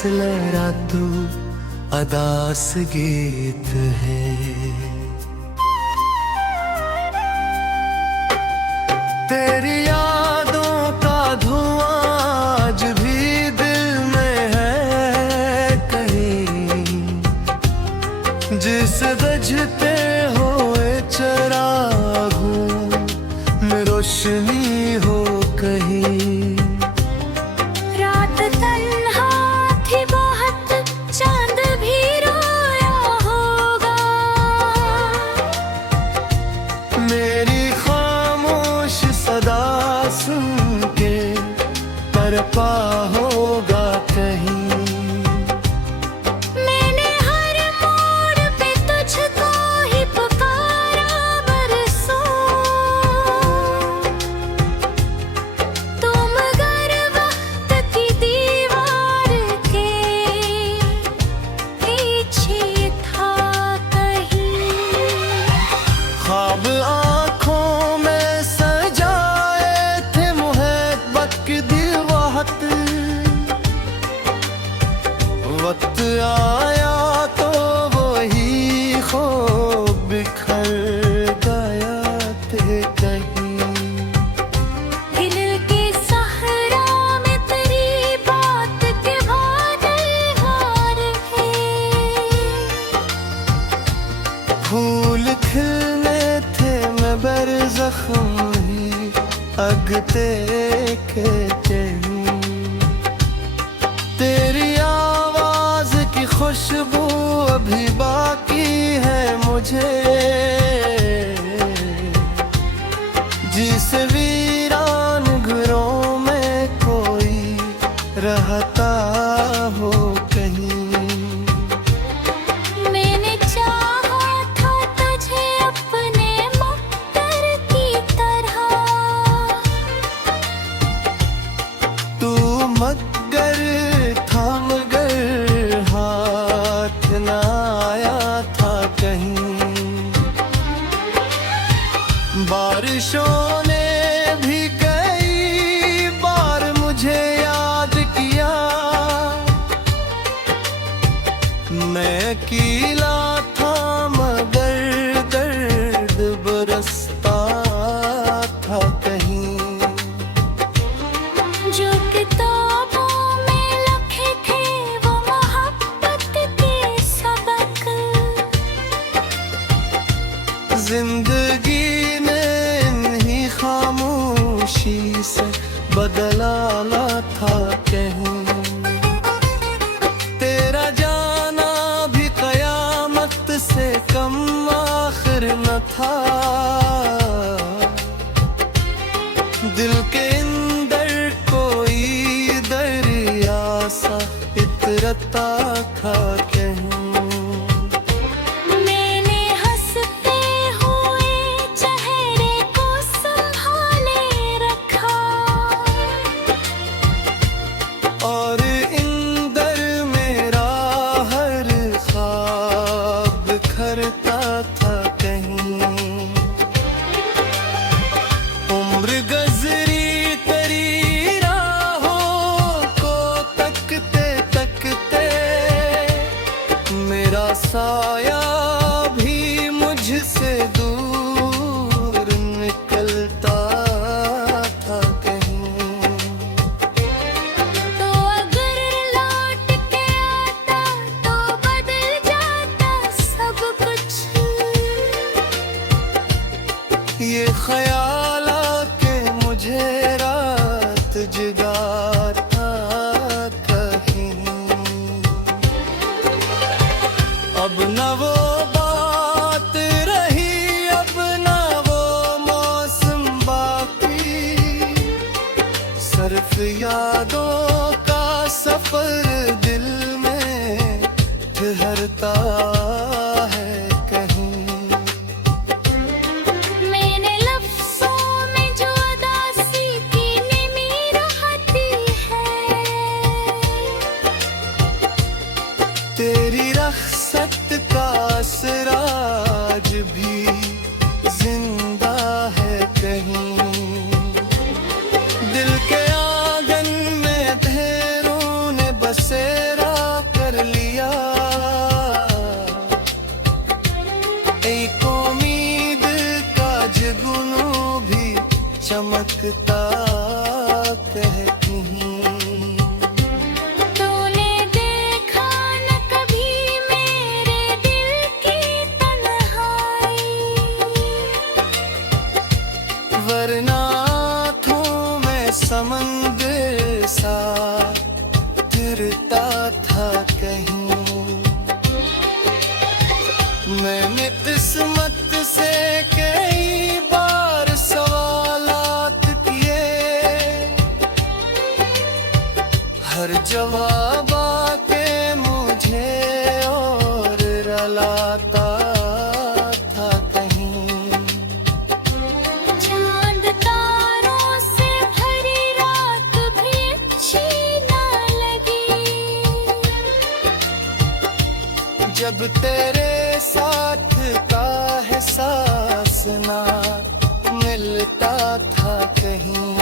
लहरा तू अदास गीत है। तेरी यादों का धुआं आज भी दिल में है कहीं, जिस बुझते हुए चिरागों में रोशनी हो कहीं। रात तन्हा थी बहुत, चांद भी रोया होगा। मेरी खामोश सदा सुन के तड़पा होगा कहीं। मैंने हर मोड़ पे तुझको ही पुकारा बरसों, तू मगर वक्त की दीवार के पीछे था कहीं। ख्वाब आँखों में सजाए थे मोहब्बत की दीवाहत, वक्त आया तो वही खो बिखर गया थे कहीं। दिल के सहरा में तेरी बात के बादल हार हैं। फूल खिलने थे मैं बरज़ख्म ही अगते के कहीं। तेरी आवाज की खुशबू अभी बाकी है मुझे, जिस वीरान घरों में कोई रहता हो कहीं। मैंने चाहा था तुझे अपने मुक्तर की तरह, तू मगर था मगर हाथ न आया था कहीं। बारिशों ने भी कई बार मुझे याद किया, मैं अकेला था मगर दर्द बरसता था कहीं। जो किताबों में लिखे थे वो मोहब्बत के सबक, जिंदगी ने इन्हीं खामोशी से बदलाना था कहीं। तेरा जाना भी कयामत से कम आखिर न था, दिल के अंदर कोई दरिया सा इतरता था कहीं। मैंने हंसते हुए चेहरे को संभाले रखा, और इंदर मेरा हर ख्वाब बिखरता था कहीं। उम्र गजरी तेरी राहों को तकते तकते, मेरा साया भी मुझसे दूर निकलता था कहीं। तो अगर लौट के आता तो बदल जाता सब कुछ। ये ख्याल आके मुझे रात जगाता कहीं। अब न वो बात रही, अब न वो मौसम बाकी, सिर्फ यादों का सफर दिल में ठहरता है कहीं। मैंने लफ्ज़ों में जो उदासी की निमी रहती है, तेरी रख्सत का असर आज भी जिंदा है कहीं। दिल के आंगन में अंधेरों ने बसेरा चमकता कहती हूँ। तूने देखा न कभी मेरे दिल की तन्हाई, वरना आँखों में समंदर सा गिरता था कहीं। मैंने किस्मत से कई बार सवालात किए, हर जवाब आके मुझे और रलाता था कहीं। चांद तारों से भरी रात भी अच्छी ना लगी, जब तेरे साथ का एहसास ना मिलता था कहीं।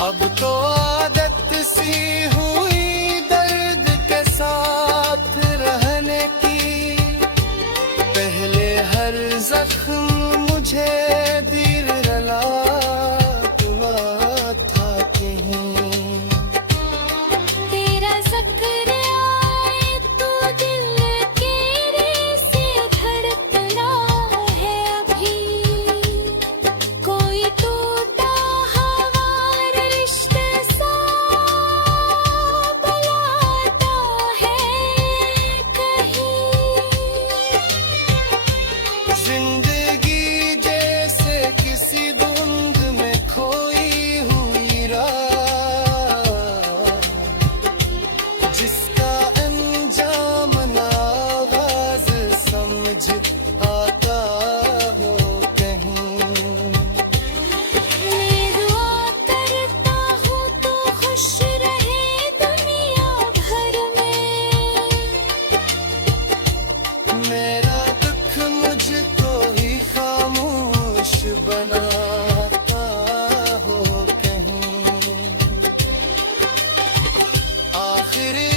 अब तो आदत सी हुई दर्द के साथ रहने की, पहले हर जख्म मुझे दिल रला हुआ था कहीं। तेरा ज़िक्र आए तो दिल केरे से धड़कना है अभी, कोई टूटा हमारा रिश्ता सा बुलाता है कहीं। जिंदगी जैसे किसी धुंध में खोई हुई राह, जिसका अंजाम ना आगाज समझ आता हो कहीं। मैं दुआ करता हूँ तो खुश रहे दुनिया भर में, मेरा दुख मुझको ही खामोश बनाता हो कहीं। आखिरी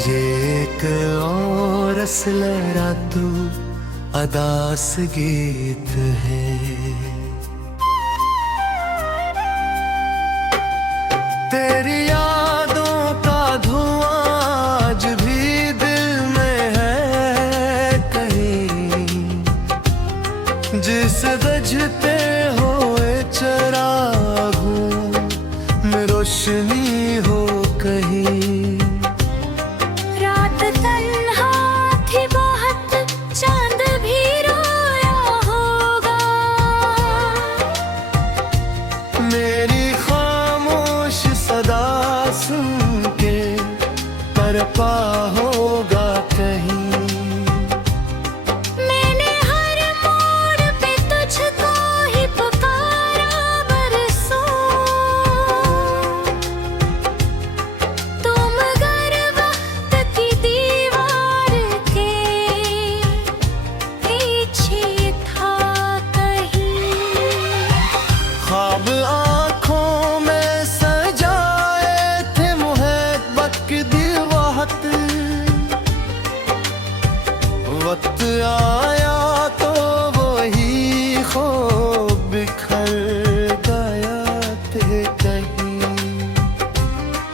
ये एक और असलरा तू अदास गीत है, तेरी यादों का धुआं आज भी दिल में है कहीं। जिस गजते हुए चरागों में रोशनी हो कहीं। रात तन्हा थी बहुत, चांद भी रोया होगा, मेरी खामोश सदा सुन के तरपा होगा कहीं। मैंने हर मोड़ पे तुझको ही पुकारा बरसों, तुम गर वक्त की दीवार के पीछे था कहीं। ख्वाब आँखों में सजाए थे मुहब्बत की दीवाहत, वक्त आया तो वही खो बिखर गया थे कहीं।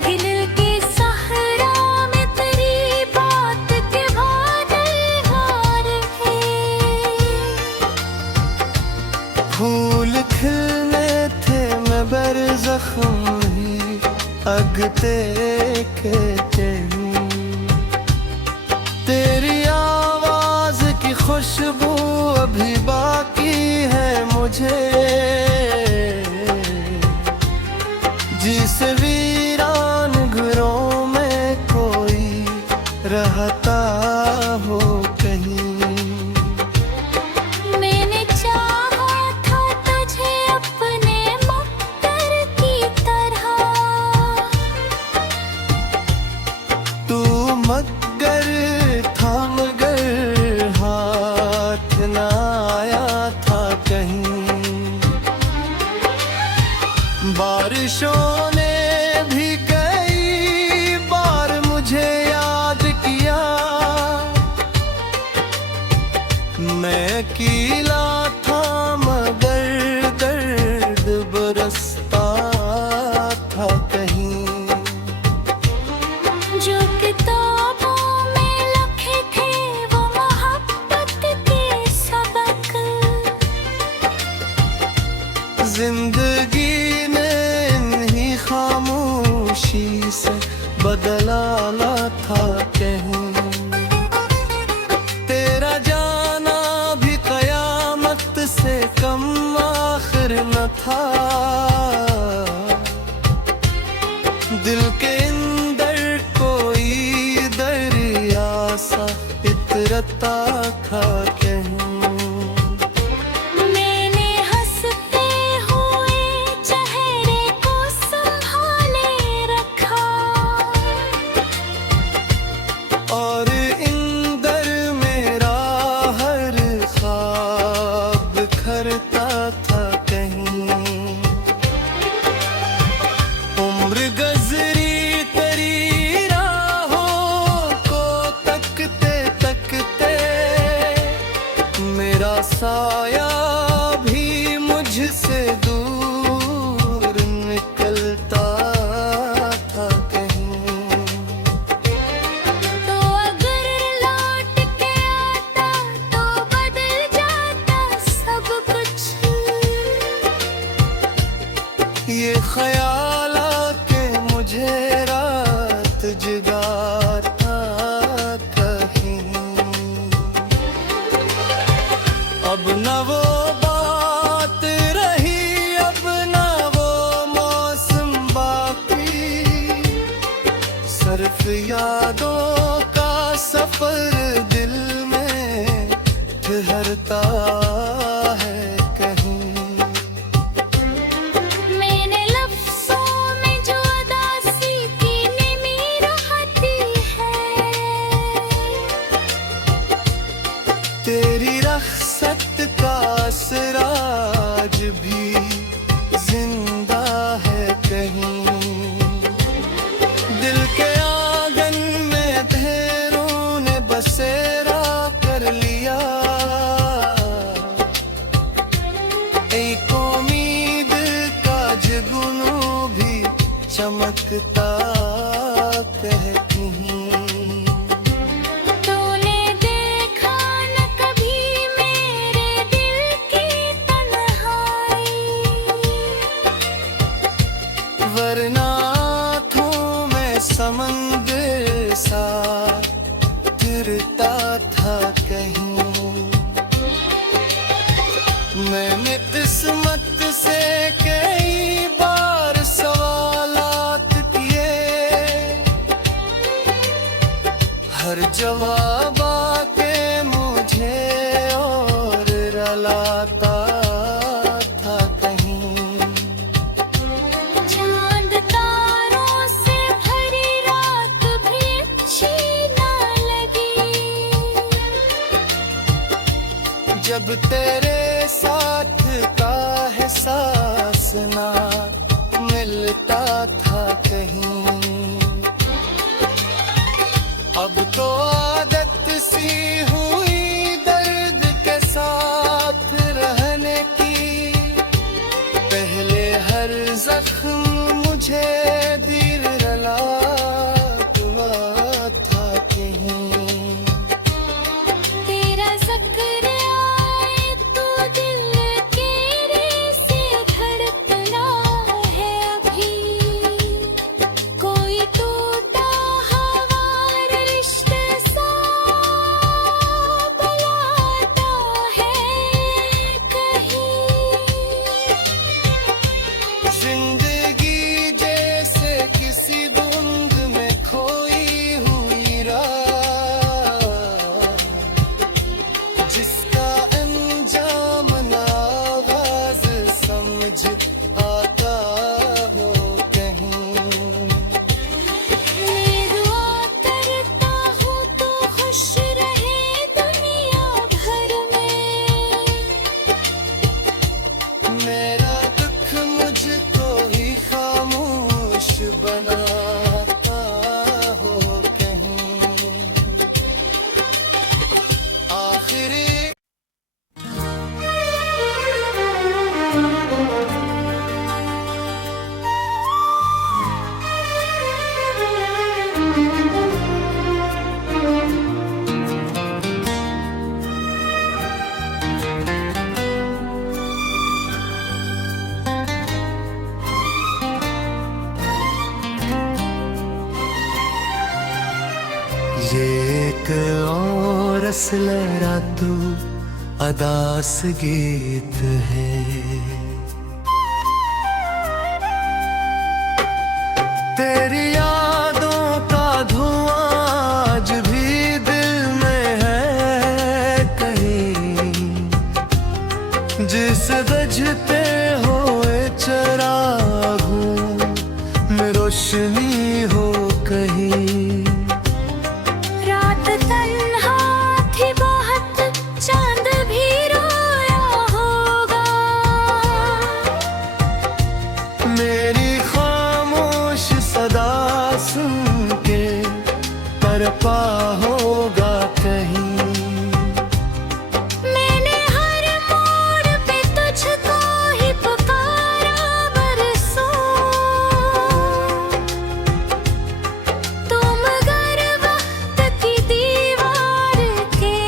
दिल के सहरा में तेरी बात के बादल हार है, फूल खिलने थे मैं बरज़ख्म ही अगते के चलूं। तेरी आवाज की खुशबू अभी बाकी है मुझे, जिस वीरान घरों में कोई रहता हो कहीं। मैंने चाहा था तुझे अपने मुक्तर की तरह, मैं अकेला था मगर दर्द बरसता था कहीं। जो किताबों में लिखे थे वो मोहब्बत के सबक, जिंदगी ने इन्हीं खामोशी से बदला था कहीं। तेरा जाना भी कयामत से कम आखिर न था। दिल के अंदर कोई दरिया सा इतरता था कहीं। मैंने हंसते हुए चेहरे को संभाले रखा, और इंदर मेरा हर ख्वाब बिखरता था कहीं। उम्र गजरी तेरी राहों को तकते तकते मेरा साया भी मुझसे दूर निकलता था कहीं। तो अगर लौट के आता तो बदल जाता सब कुछ। ये ख्याल आके मुझे रात जगाता कहीं। अब न वो बात रही, अब न वो मौसम बाकी, सिर्फ यादों का सफर दिल में ठहरता है कहीं। मैंने लफ्ज़ों में जो उदासी की नमी रहती है, तेरी रख्सत का असराज भी जिंदा है कहीं। दिल के आंगन में अंधेरों ने बसेरा कर लिया। एक उम्मीद का जुगनू भी चमकता कहीं। तूने देखा न कभी मेरे दिल की तन्हाई, वरना आँखों में समंदर सा गिरता था कहीं। मैंने किस्मत से कई बार सवालात किए, हर जवाब आके मुझे और रलाता था कहीं। चांद तारों से भरी रात भी अच्छी ना लगी, जब तेरे साथ का एहसास ना मिलता था कहीं। अब तो आदत सी हुई दर्द के साथ रहने की। पहले हर जख्म मुझे दीर रला हुआ था कहीं। तेरा ज़िक्र आए तो दिल के रेसे धड़कना है अभी। कोई टूटा हमारा रिश्ता सा बुलाता है कहीं। जिंदगी जैसे किसी धुंध में खोई हुई राह, जिसका अंजाम ना आगाज समझ आता हो कहीं। मैं दुआ करता हूँ तो खुश रहे दुनिया भर में। मेरा दुख मुझको ही खामोश बनाता हो कहीं। आखिरी लहरा तू अदास गीत है। तेरी यादों का धुआं आज भी दिल में है कहीं, जिस गजते हुए चरागों में रोशनी हो कहीं। रात तन्हा थी बहुत, चांद भी रोया होगा। मेरी खामोश सदा सुन के तरपा होगा कहीं। मैंने हर मोड़ पे तुझको ही पुकारा बरसों, तुम मगर वक्त की दीवार के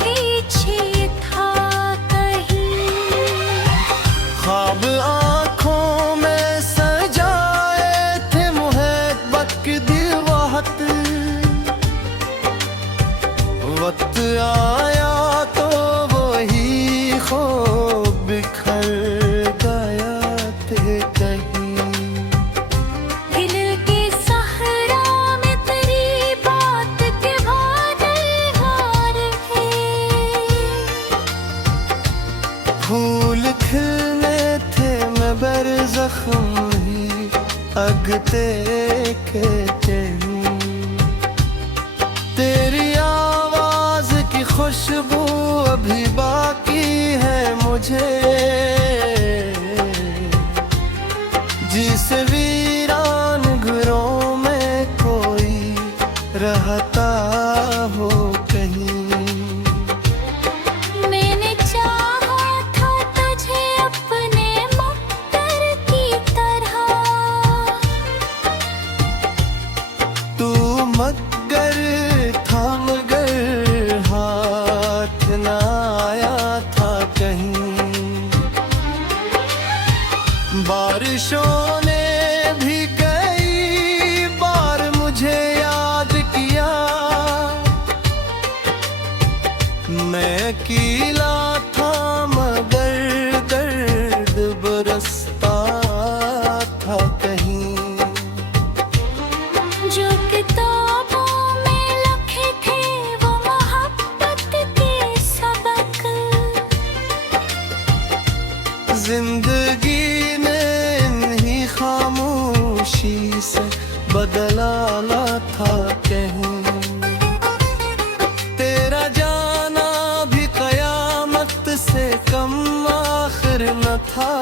पीछे था कहीं। ख्वाब आँखों में सजाए थे मुहब्बत की दीवाहत, वक्त आया तो वही खो बिखर गया थे कहीं। दिल के सहरा में तेरी बात के बादल हार है। फूल खिलने थे मैं बरज़ख्म ही अगते के कहीं। तेरी आवाज की खुशबू अभी बाकी है मुझे, जिस वीरान घरों में कोई रहता हो कहीं। मैंने चाहा था तुझे अपने मुक्तर की तरह, तू मगर था मगर हाथ न आया था कहीं। बारिशों ने भी कई बार मुझे याद किया, मैं अकेला था मगर दर्द बरसता था कहीं। जो किताबों में लिखे थे वो मोहब्बत के सबक, जिंदगी ने इन्हीं खामोशी से बदलाना था कहीं। तेरा जाना भी कयामत से कम आखिर न था,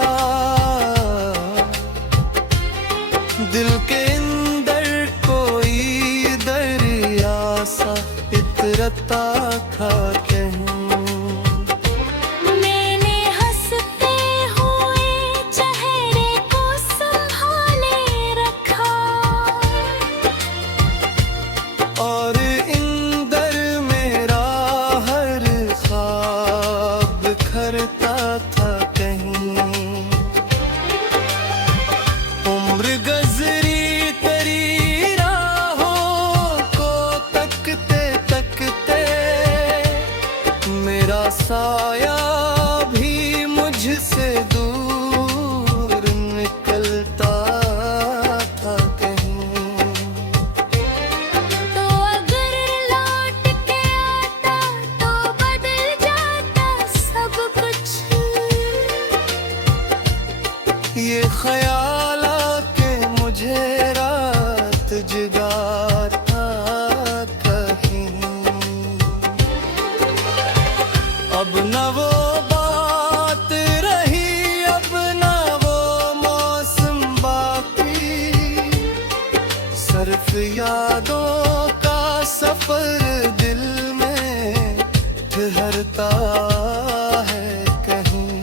दिल के अंदर कोई दरिया सा इतरता था कहीं। मैंने हंसते हुए चेहरे को संभाले रखा, और इंदर मेरा हर ख्वाब बिखरता था कहीं। उम्र गजरी तेरी राहों को तकते तकते, मेरा साया भी मुझसे दूर निकलता था कहीं। तो अगर लौट के आता तो बदल जाता सब कुछ। ये ख्याल आके मुझे रात जगाता कहीं। अब न वो बात रही, अब न वो मौसम बाकी, सिर्फ यादों का सफर दिल में ठहरता है कहीं।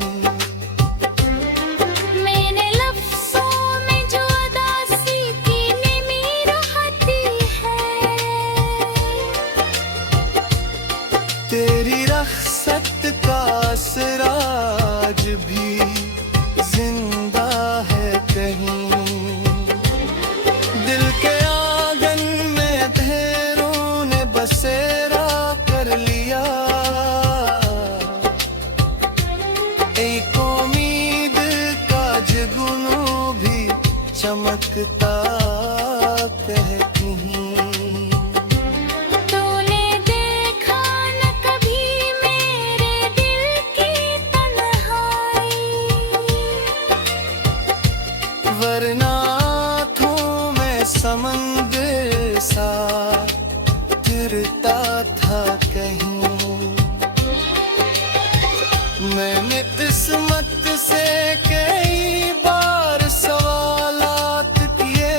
मैंने लफ्ज़ों में जो उदासी की निमी रहती है, तेरी रख्सत का असराज भी जिंदा है कहीं। दिल के आंगन में ढेरों ने बसेरा चमकता कहती हूँ। तूने देखा न कभी मेरे दिल की तन्हाई, वरना आँखों में समंदर सा गिरता था कहीं। मैंने किस्मत से कई बार सवालात किए,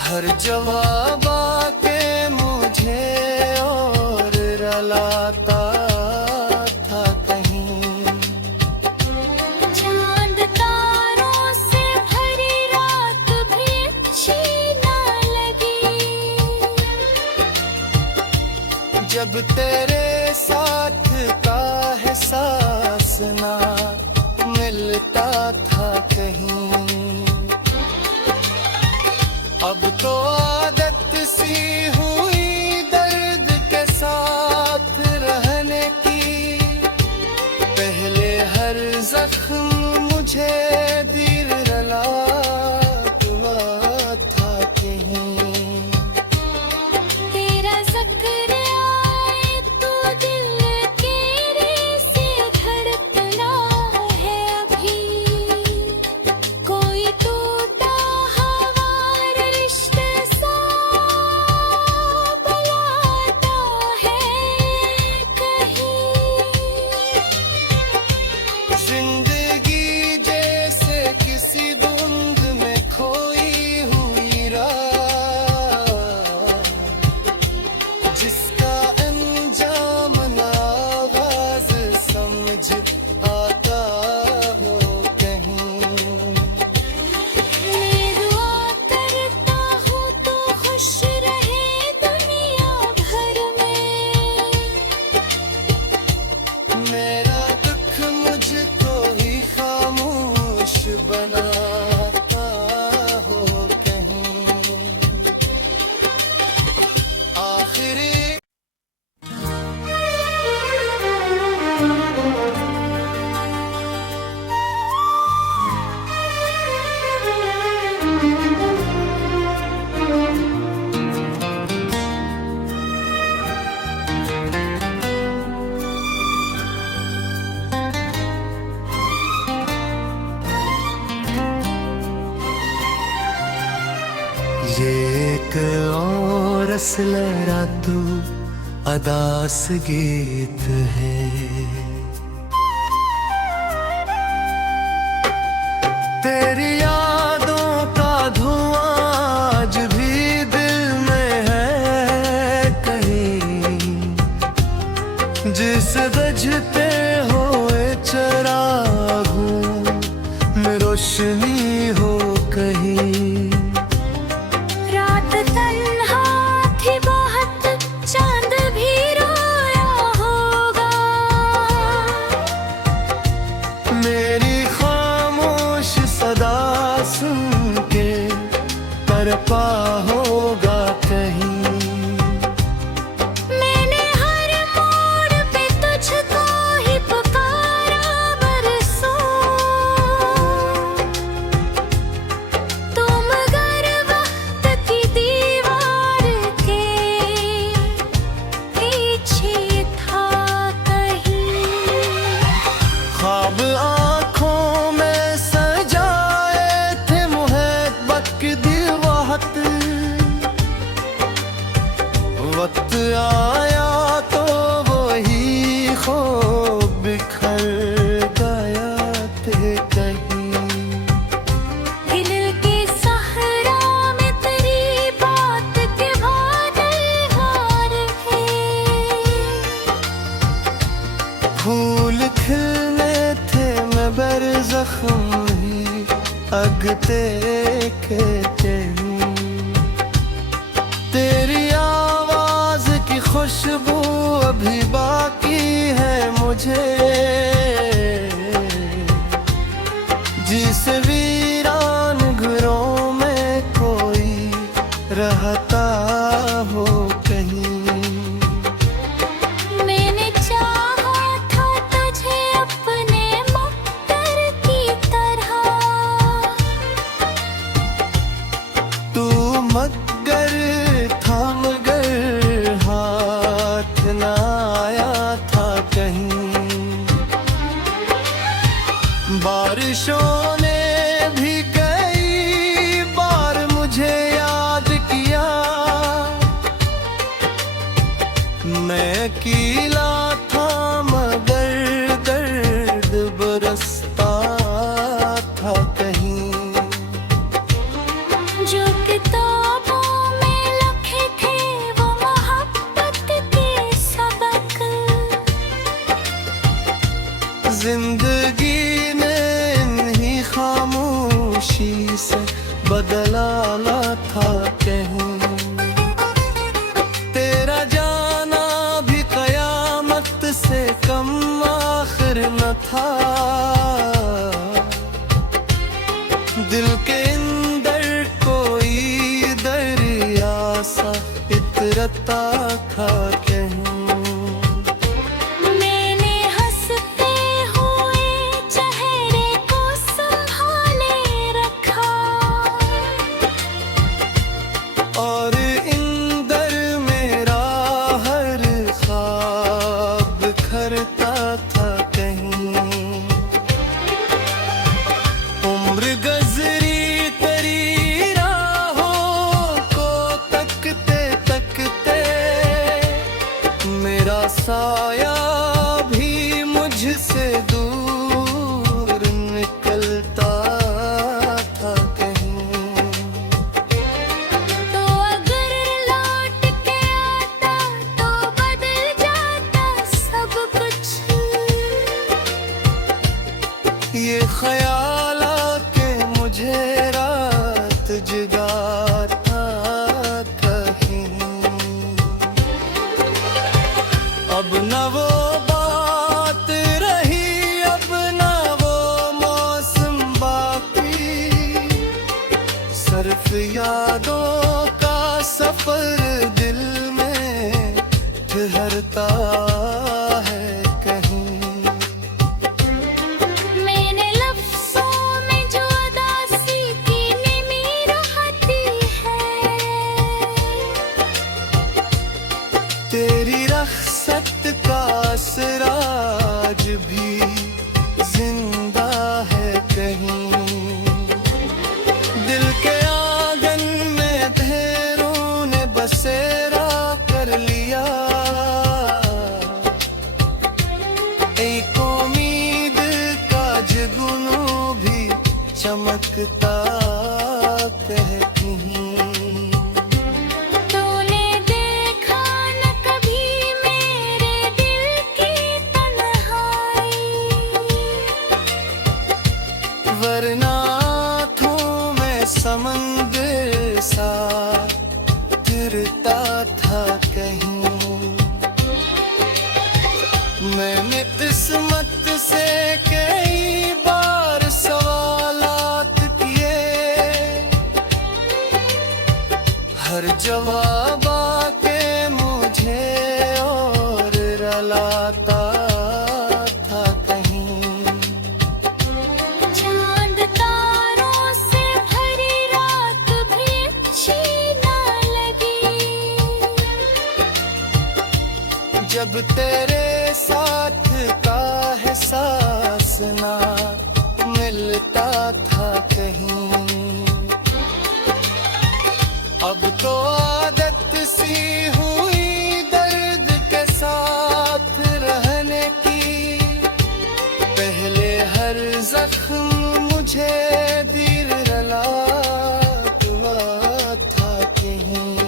हर जवाब आके मुझे और रलाता था कहीं। चांद तारों से भरी रात भी अच्छी ना लगी, जब तेरे साथ का एहसास ना मिलता था कहीं। अब तो आदत सी हुई दर्द के साथ रहने की, पहले हर जख्म मुझे दिल रला हुआ था कहीं। तेरा जिक्र आए तो दिल केरे से धड़कना है अभी, कोई टूटा हमारा रिश्ता सा बुलाता है कहीं। जिंदगी जैसे किसी धुंध में खोई हुई राह, जिसका अंजाम ना आगाज समझ आता हो कहीं। मैं दुआ करता हूँ तो खुश रहे दुनिया भर में, मेरा दुख मुझको ही खामोश बनाता हो कहीं। आखिरी ये एक और असलरा तू अदास गीत है, तेरी यादों का धुआं आज भी दिल में है कहीं। जिस बजते हुए चरागों में रोशनी हो कहीं। रात तन्हा थी बहुत, चांद भी रोया होगा, मेरी खामोश सदा सुन के तरपा होगा कहीं। मैंने हर मोड़ पे तुझको ही पुकारा बरसों, तुम मगर वक्त की दीवार के पीछे था कहीं। ख्वाब आँखों में सजाए थे मुहब्बत की दीवाहत, वक्त आया तो वही खो बिखर गया थे कहीं। दिल के सहरा में तेरी बात के बादल हार है, फूल खिलने थे मैं बरज़ख्म ही अगते के दिन। तेरी आवाज की खुशबू अभी बाकी है मुझे, जिस वीरान घरों में कोई रहता हो कहीं। मैंने चाहा था तुझे अपने मुक्तर की तरह, मैं अकेला था मगर दर्द बरसता था कहीं। जो किताबों में लिखे थे वो मोहब्बत के सबक, जिंदगी ने इन्हीं खामोशी से बदला था कहीं। तेरा जाना भी कयामत से कम आखिर न था। दिल के अंदर कोई दरिया सा इतरता था कहीं। मैंने हंसते हुए चेहरे को संभाले रखा, और इंदर मेरा हर ख्वाब बिखरता था कहीं। उम्र गजरी तेरी राहों को तकते तकते मेरा साया भी मुझसे दूर निकलता था कहीं। तो अगर लौट के आता तो बदल जाता सब कुछ। ये ख्याल आके मुझे रात जगाता कहीं। अब न वो बात रही, अब न वो मौसम बाकी। सिर्फ यादों का सफर दिल में ठहरता है कहीं। मैंने लफ्ज़ों में जो उदासी की निमी रहती है, तेरी रख्सत का असराज भी जिंदा है कहीं। दिल के आंगन में ढेरों ने बसेरा कर लिया। एक उम्मीद का जुगनू भी चमकता कहती। तूने देखा न कभी मेरे दिल की तन्हाई, वरना आँखों में समंदर सा गिरता था कहीं। मैंने किस्मत से कई बार सवालात किए, हर जवाब आके मुझे और रलाता था कहीं। चांद तारों से भरी रात भी अच्छी ना लगी, जब तेरे साथ का एहसास ना मिलता था कहीं। अब तो आदत सी हुई दर्द के साथ रहने की। पहले हर जख्म मुझे दीर रला हुआ था कहीं।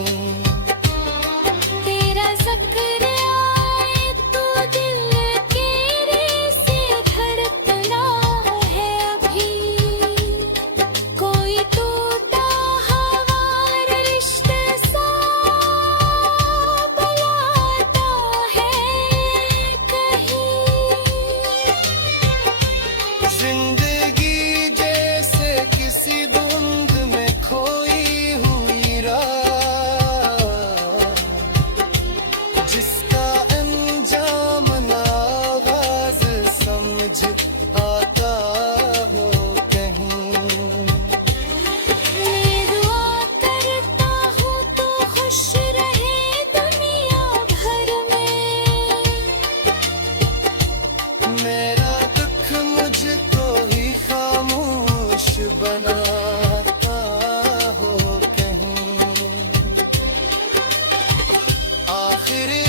तेरा ज़िक्र आए तो दिल के रेसे धड़कना है अभी। कोई टूटा हमारा रिश्ते सा बुलाता है कहीं। जिंदगी जैसे किसी धुंध में खोई हुई राह, जिसका अंजाम ना आगाज समझ आता हो कहीं। मैं दुआ करता हूँ तो खुश रहे दुनिया भर में। मेरा दुख मुझको ही खामोश बनाता हो कहीं। आखिरी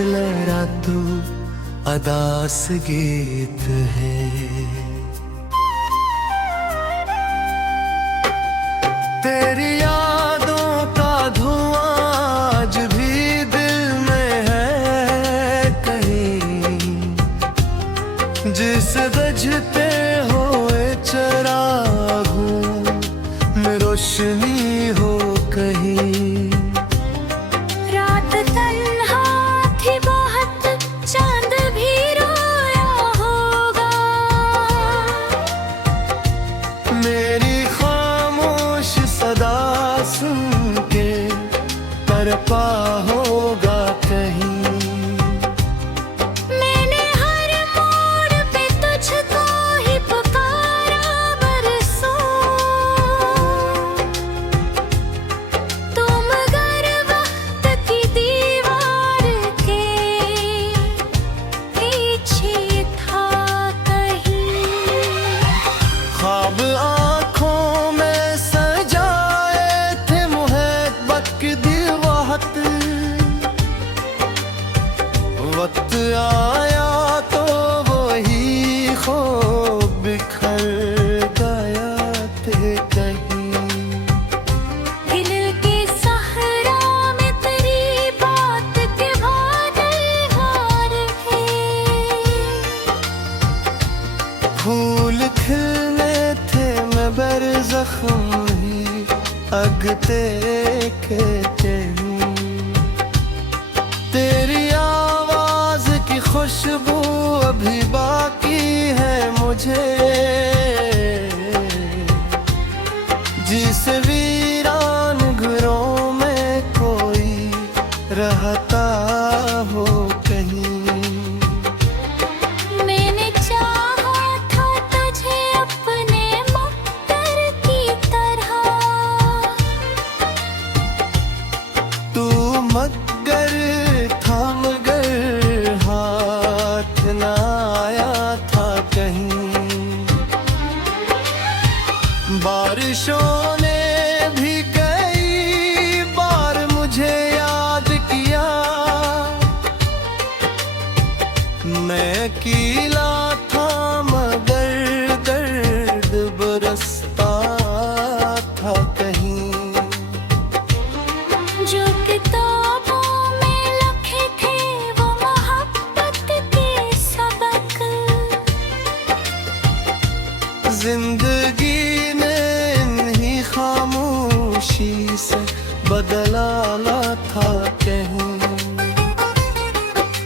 लहरा तू अदास गीत है। तेरी यादों का धुआं आज भी दिल में है कहीं, जिस गजते हुए चरागों में रोशनी हो कहीं। रात तन्हा थी बहुत, चांद भी रोया होगा। मेरी खामोश सदा सुन के तड़पा होगा कहीं। मैंने हर मोड़ पे तुझको ही पुकारा बरसों, तुम मगर वक्त की दीवार के पीछे था कहीं। ख्वाब आँखों में सजाए थे मोहब्बत की दीवार, वक्त आया तो वही खो बिखर गया थे कहीं। दिल के सहरा में तेरी बात के बादल हार है। फूल खिलने थे मैं बरज़ख्म ही अगते के कहीं। तेरी आवाज की खुशबू अभी बाकी है मुझे, जिस वीरान घरों में कोई रहता हो कहीं। मैंने चाहा था तुझे अपने मुक्तर की तरह, तू मगर था मगर हाथ न आया था कहीं। बारिशों ने भी कई बार मुझे याद किया, मैं अकेला था मगर दर्द बरसता था कहीं। जो किताबों में लिखे थे वो मोहब्बत के सबक, जिंदगी ने इन्हीं खामोशी से बदला था कहीं।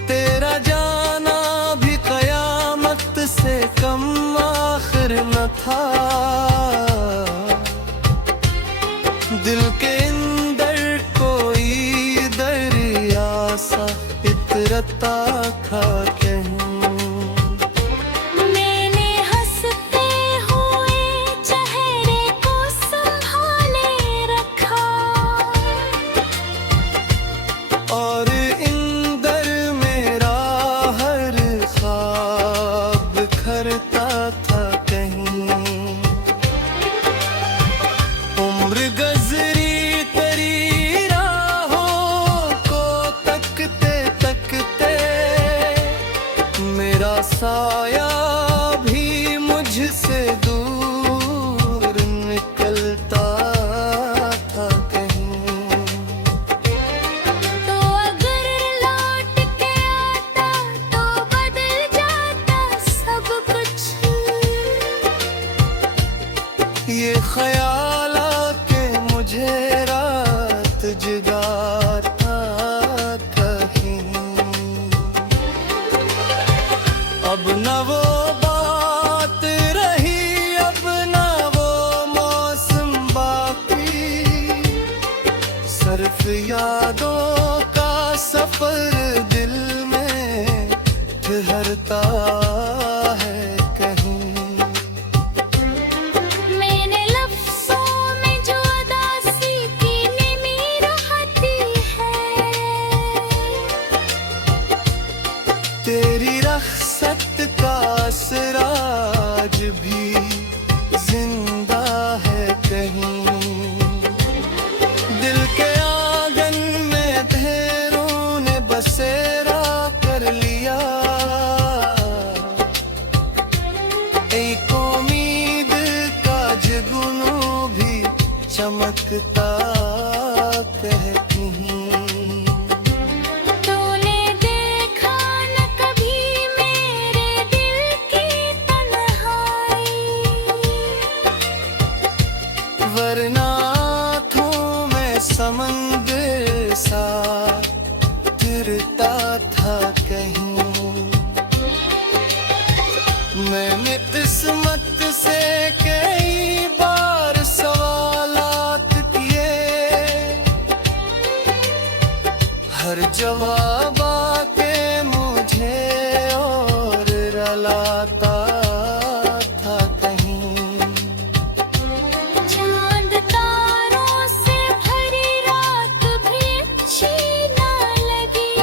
तेरा जाना भी कयामत से कम आखिर न था, दिल के अंदर कोई दरिया सा इतरता था कहीं। मैंने हंसते हुए चेहरे को संभाले रखा, और इंदर मेरा हर ख्वाब बिखरता था कहीं। उम्र गजरी तेरी राहों को तकते तकते, मेरा साया भी मुझसे दूर निकलता था कहीं। तो अगर लौट के आता तो बदल जाता सब कुछ। ये ख्याल आके मुझे रात जगाता कहीं। अब न वो बात रही, अब न वो मौसम बाकी, सिर्फ यादों का सफर दिल में ठहरता है कहीं। मैंने लफ्ज़ों में जो अदासी की निमी रहती है, तेरी रख्सत का असराज भी जिंदा है कहीं। दिल के आंगन में ढेरों ने बसेरा चमकता कहती हूँ। तूने देखा न कभी मेरे दिल की तन्हाई, वरना आँखों में समंदर सा गिरता था कहीं। मैंने किस्मत से कई बार सवालात किए, हर जवाब आके मुझे और रलाता था कहीं। चांद तारों से भरी रात भी अच्छी ना लगी,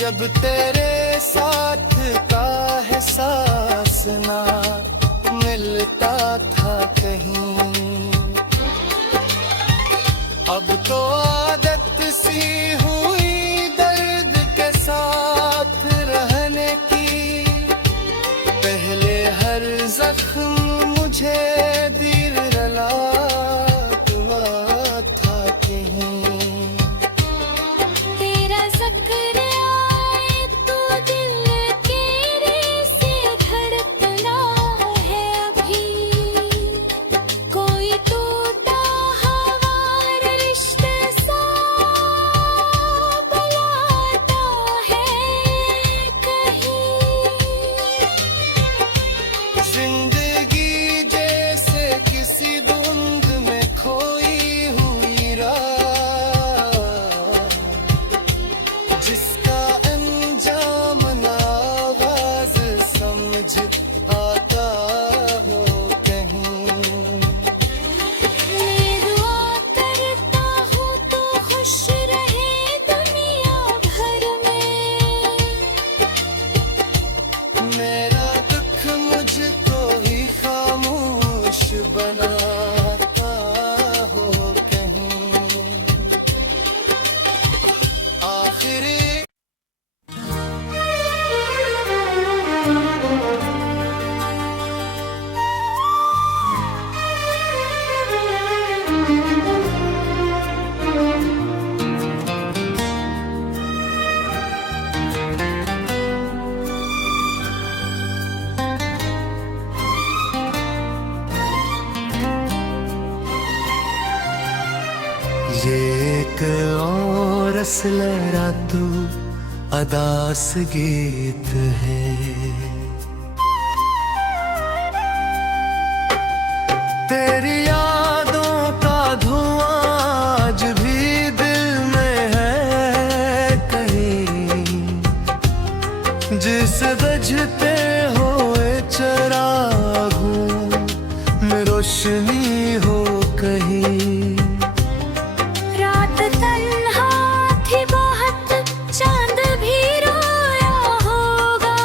जब तेरे साथ का एहसास ना मिलता था कहीं। अब तो आदत सी हुई दर्द के साथ रहने की, पहले हर जख्म मुझे दिल रलाता था कहीं। तेरा ज़िक्र आए तो दिल केरे से धड़कना है अभी, कोई टूटा हमारा रिश्ता सा बुलाता है कहीं। जिंदगी जैसे किसी धुंध में खोई हुई राह, जिसका अंजाम ना आवाज समझ आता हो कहीं। मैं दुआ करता हूँ तो खुश रहे दुनिया भर में, मेरा दुख मुझको ही खामोश बनाता हो कहीं। आखिरी ये एक और असलरा तू अदास गीत है। तेरी यादों का धुआं आज भी दिल में है कहीं, जिस बजते हुए चरागों में रोशनी हो कहीं। रात तन्हा थी बहुत, चांद भी रोया होगा,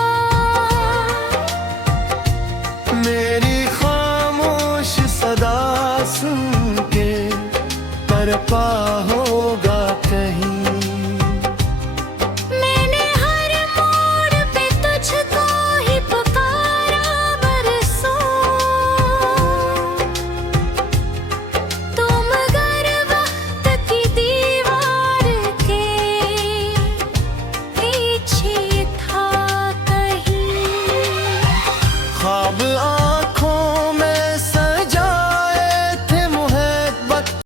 मेरी खामोश सदा सुन के तरपा हो